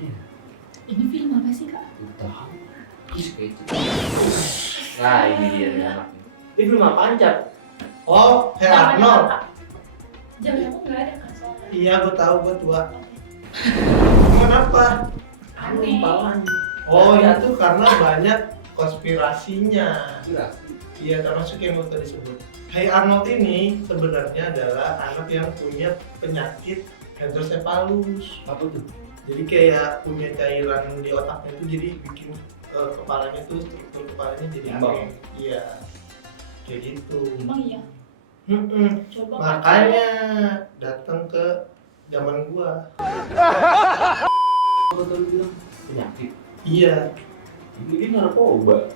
Ini film apa sih kak? Tahu. Nah ini dia anaknya. Ini film apaan Cap? Oh, Hey Arnold. Zaman aku nggak ada kak soalnya. Iya, gue tahu, gue tua. Kenapa? Aneh. Oh, itu karena banyak konspirasinya. Konspirasi. Iya, termasuk yang tadi disebut. Hey Arnold ini sebenarnya adalah anak yang punya penyakit hidrosepalus. Apa tuh? Jadi kayak punya cairan di otaknya itu, jadi bikin kepalanya tuh, struktur kepalanya jadi Ngembang. aneh. Iya, kayak gitu. Emang iya. Coba Makanya datang ke zaman gua. Apa tuh bilang penyakit? Iya. Ini narkoba.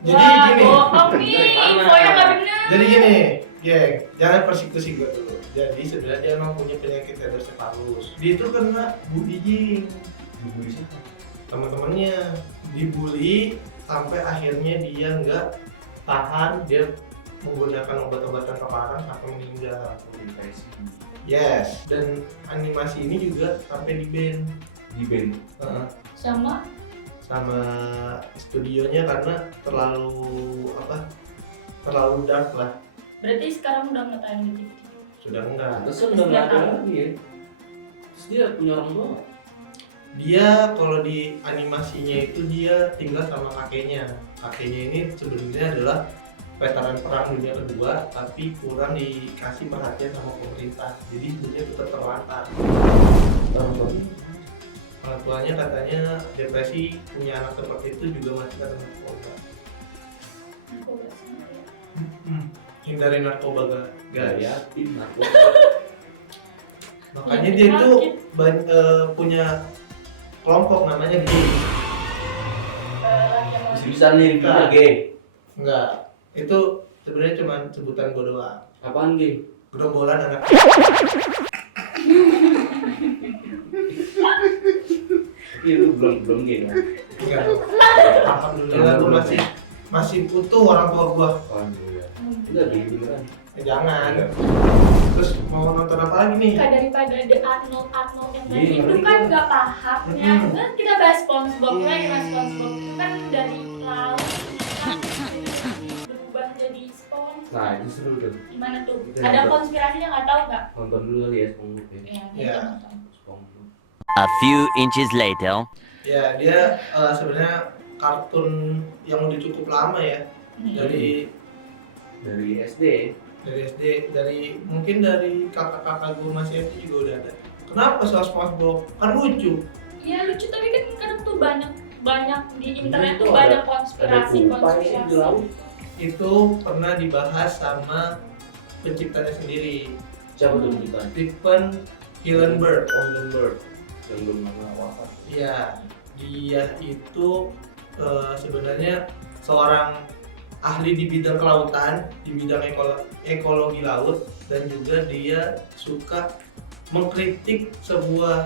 Jadi wah, gini. bohong nih, infonya nggak bener. Jadi gini, geng, jangan persekusi gua dulu. Jadi sebenarnya dia emang punya penyakit hidrosepalus. Dia itu kena bullying. Dibully siapa? Teman-temannya dibully sampai akhirnya dia nggak tahan, dia menggunakan obat-obatan terlarang sampai meninggal. Depresi. Yes, dan animasi ini juga sampai di ban. Di band. Sama Sama studionya karena terlalu terlalu dark lah. berarti sekarang udah nggak tayang di TV. Sudah enggak. Terus kan udah nggak ada lagi ya. Terus dia punya orang tua. Dia kalau di animasinya itu dia tinggal sama kakeknya. Kakeknya ini sebenarnya adalah veteran perang dunia kedua, tapi kurang dikasih perhatian sama pemerintah. Jadi hidupnya tetap terlantar. Orang tuanya. Orang tuanya katanya depresi, punya anak seperti itu juga masih karena narkoba. Narkoba sama ya. Hindari narkoba guys. Yatim narkoba. Makanya dia itu punya kelompok namanya gay. Bisa nih kita gay. Enggak, itu sebenarnya cuma sebutan gue doang. Apaan gay? Gerombolan anak. Iya lu belum gay kan? Enggak. Alhamdulillah gue masih utuh orang tua gue. Alhamdulillah. Udah gay beneran. Jangan. Terus mau nonton apa lagi nih? Kayak daripada ada Arnold yang Iya, tadi itu ngeri kan kan? nggak paham ya. Kan kita bahas SpongeBob lagi, mas SpongeBob itu kan dari laut berubah jadi SpongeBob. Nah itu seru tuh. Gimana tuh? Itu Ada juga. konspirasinya nggak tahu nggak? Nonton dulu kali ya SpongeBob ya. Iya. Iya. Nonton. SpongeBob. A few inches later. Ya dia sebenarnya kartun yang udah cukup lama ya. Dari SD. Mungkin dari kakak-kakak gue masih SD juga udah ada. Kenapa soal SpongeBob? Kan lucu. Iya lucu tapi kan kadang tuh banyak di internet Itu tuh ada- banyak Ada konspirasi. tupai sih di laut. Itu pernah dibahas sama penciptanya sendiri, Siapa tuh kita? Stephen Hillenburg. Oh Hillenburg. Yang belum pernah wafat. Iya, dia itu sebenarnya seorang ahli di bidang kelautan, di bidang ekologi laut, dan juga dia suka mengkritik sebuah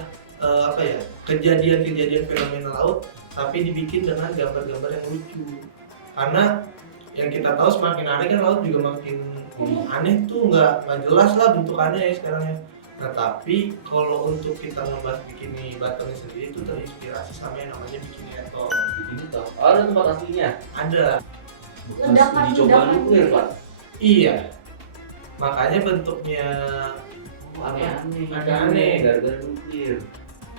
kejadian-kejadian fenomena laut, tapi dibikin dengan gambar-gambar yang lucu. Karena yang kita tahu semakin hari kan laut juga makin aneh tuh, nggak jelas lah bentukannya ya sekarang ya. Nah tapi kalau untuk kita ngebahas bikini bottomnya sendiri itu terinspirasi sama yang namanya bikini etol. Begini tau. Ada tempat aslinya. Ada. Ledakan- Dicoba ledakan. nuklir Pak. Iya. Makanya bentuknya Aneh-aneh. Aneh-aneh. Gara-gara nuklir.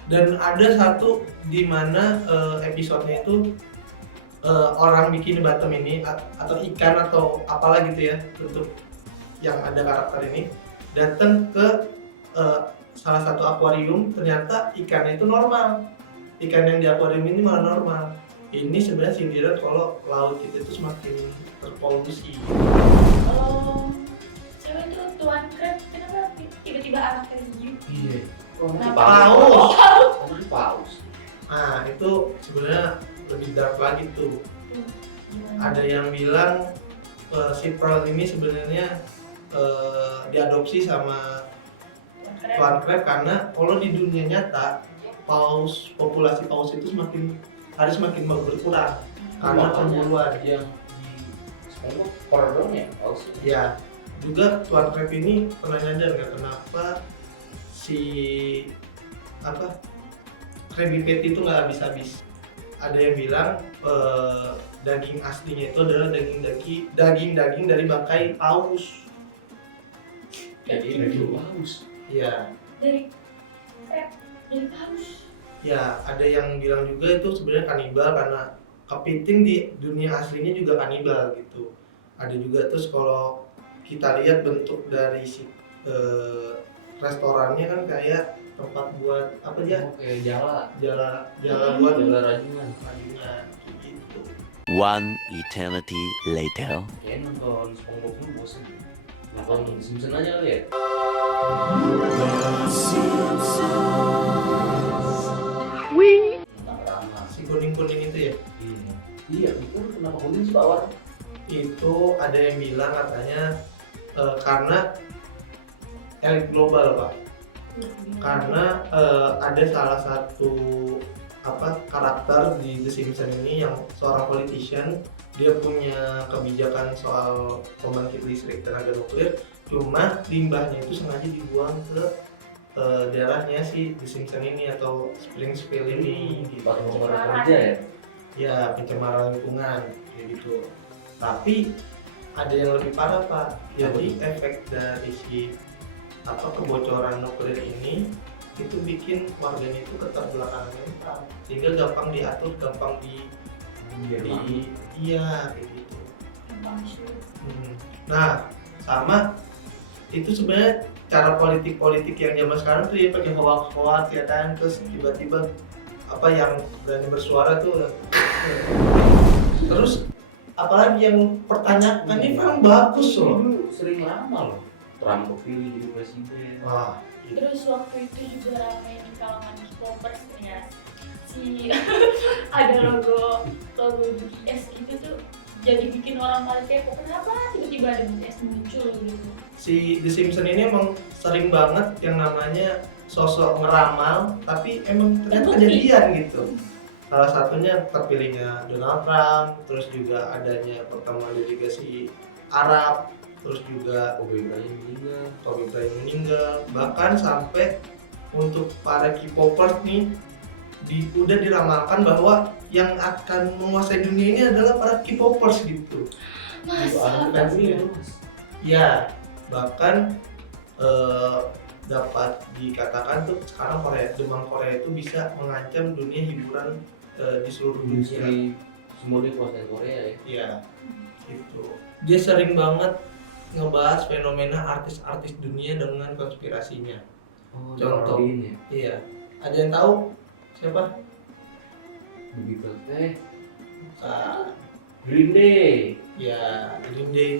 dan ada satu di mana episodenya itu orang bikini bottom ini atau ikan atau apalah gitu ya bentuk yang ada karakter ini datang ke salah satu akuarium, ternyata ikannya itu normal. Ikan yang di akuarium ini malah normal. Ini sebenarnya sindiran kalau laut kita itu semakin terpolusi. Oh, cewek itu Tuan Crab kenapa tiba-tiba anaknya hiu? Iya. Kenapa? Paus. Ini paus. Nah itu sebenarnya lebih dark lagi tuh. Gimana? Ada yang bilang si Pearl ini sebenarnya diadopsi sama Tuan Crab karena kalau di dunia nyata populasi paus itu semakin berkurang karena pemburuan. Yang di SpongeBob per dong ya paus. Ya, juga Tuan Crab ini pernah nyadar nggak kenapa si Krabby Patty itu nggak habis-habis. Ada yang bilang daging aslinya itu adalah daging dari bangkai paus. Jadi dari haus. Iya. Dari paus. Ya, ada yang bilang juga itu sebenarnya kanibal karena kepiting di dunia aslinya juga kanibal gitu. Ada juga terus kalau kita lihat bentuk dari si restorannya kan kayak tempat buat apa ya? Kayak jala buat jala rajungan. rajungan gitu. One eternity later. Kayaknya nonton SpongeBob lu bosen. Nonton Simpson aja kali ya. Lama. Si kuning-kuning itu ya. Iya, itu kenapa kuning sih Pak War? Itu ada yang bilang katanya karena elit global Pak. Karena ada salah satu karakter di The Simpsons ini yang seorang politician, dia punya kebijakan soal pembangkit listrik tenaga nuklir, cuma limbahnya itu sengaja dibuang ke daerahnya si The Simpsons ini atau Springfield ini gitu. Pas mau kerja ya? Ya, pencemaran lingkungan kayak gitu. Tapi ada yang lebih parah Pak. Jadi efek dari si kebocoran nuklir ini itu bikin warganya itu keterbelakangan mental, sehingga gampang diatur, gampang iya kayak gitu. Nah, sama itu sebenarnya cara politik yang zaman sekarang tuh ya pakai hoax ya kan, terus tiba-tiba yang berani bersuara tuh terus apalagi yang pertanyaan ini kan bagus loh. Sering lama loh Trump kepilih jadi presiden. Wah, Terus waktu itu juga ramai di kalangan K-popers ya, si ada logo BTS gitu tuh, jadi bikin orang pada kepo kenapa tiba-tiba ada BTS muncul gitu. si The Simpsons ini emang sering banget yang namanya sosok ngeramal, tapi emang ternyata kejadian gitu. Salah satunya terpilihnya Donald Trump, terus juga adanya pertemuan delegasi Arab, terus juga Kobe Bryant meninggal, bahkan sampai untuk para K-popers nih udah diramalkan bahwa yang akan menguasai dunia ini adalah para K-popers gitu. Masa? Ya, bahkan dapat dikatakan tuh sekarang demam Korea itu bisa mengancam dunia hiburan di seluruh dunia. Semua dikuasain Korea ya? Iya, gitu. Dia sering banget ngebahas fenomena artis-artis dunia dengan konspirasinya. Contoh, ya? iya. Ada yang tahu siapa? Begitu teh. Ah, Green Day. ya, Green Day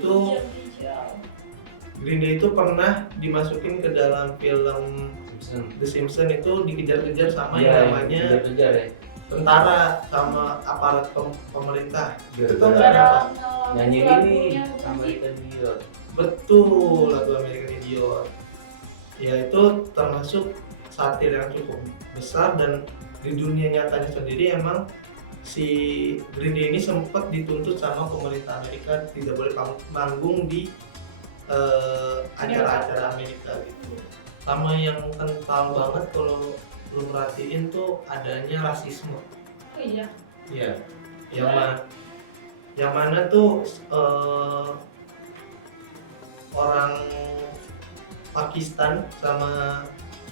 itu pernah dimasukin ke dalam film Simpson. The Simpsons, itu dikejar-kejar sama Iya, yang namanya kejar ya. tentara sama aparat pemerintah. Itu Gara-gara nggak apa? nyanyi ini American Idiot. Betul, lagu American Idiot. Ya itu termasuk satir yang cukup besar, dan di dunia nyatanya sendiri emang si Green Day ini sempat dituntut sama pemerintah Amerika tidak boleh manggung di acara-acara Amerika gitu. Sama yang kental banget kalau lu perhatiin tuh adanya rasisme. Oh iya. Iya. Yang mana tuh orang Pakistan sama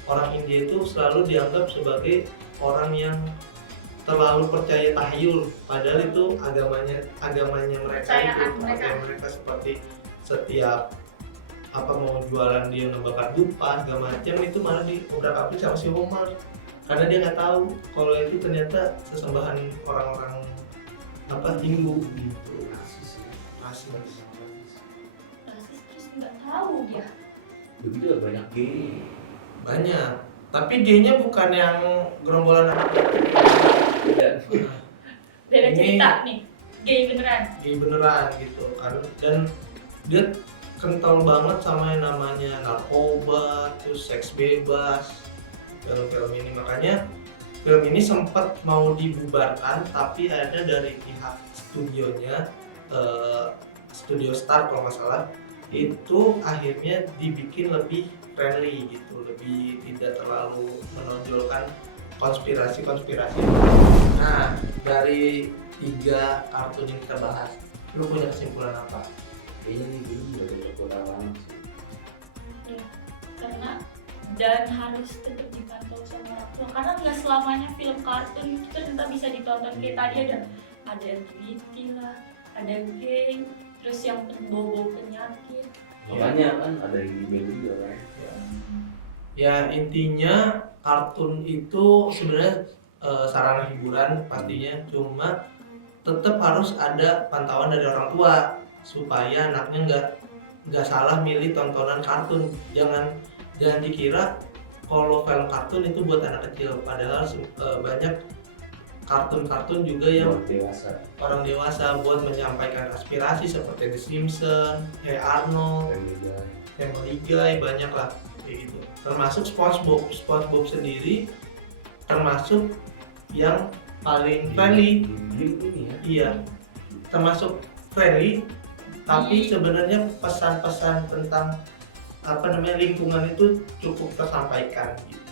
orang India itu selalu dianggap sebagai orang yang terlalu percaya tahyul, padahal itu agamanya mereka itu Kepercayaan mereka seperti setiap mau jualan dia ngebakar dupa segala macam itu malah diobrak-abrik sama si Homer, karena dia nggak tahu kalau itu ternyata sesembahan orang-orang Hindu gitu. Rasis. Terus nggak tahu dia. Begitu ya, banyak gay. Banyak, tapi gaynya bukan yang gerombolan anak. Beda Ini- cerita nih, gay beneran. Gay beneran gitu kan, dan dia kental banget sama yang namanya narkoba, terus seks bebas dalam film ini. Makanya film ini sempat mau dibubarkan, tapi ada dari pihak studionya, Studio Star kalau nggak salah, itu akhirnya dibikin lebih friendly gitu, lebih tidak terlalu menonjolkan konspirasi. Nah, dari 3 kartun yang kita bahas, lu punya kesimpulan apa? Kayaknya ini udah ada kekurangan sih. Ya, karena dan harus tetap dipantau sama orang tua karena nggak selamanya film kartun itu ternyata bisa ditonton. Kayak tadi ada LGBT lah, ada gay, terus yang berbau penyakit. Makanya kan ada yang gibel juga kan. Ya intinya kartun itu sebenarnya sarana hiburan pastinya, cuma tetap harus ada pantauan dari orang tua supaya anaknya nggak salah milih tontonan kartun. Jangan dikira kalau film kartun itu buat anak kecil, padahal banyak kartun-kartun juga yang Buat dewasa. orang dewasa buat menyampaikan aspirasi seperti The Simpsons, Hey Arnold, Family Guy, banyak lah kayak gitu. Termasuk SpongeBob sendiri termasuk yang paling friendly. Ini ya. Iya, termasuk friendly, tapi sebenarnya pesan-pesan tentang lingkungan itu cukup tersampaikan gitu.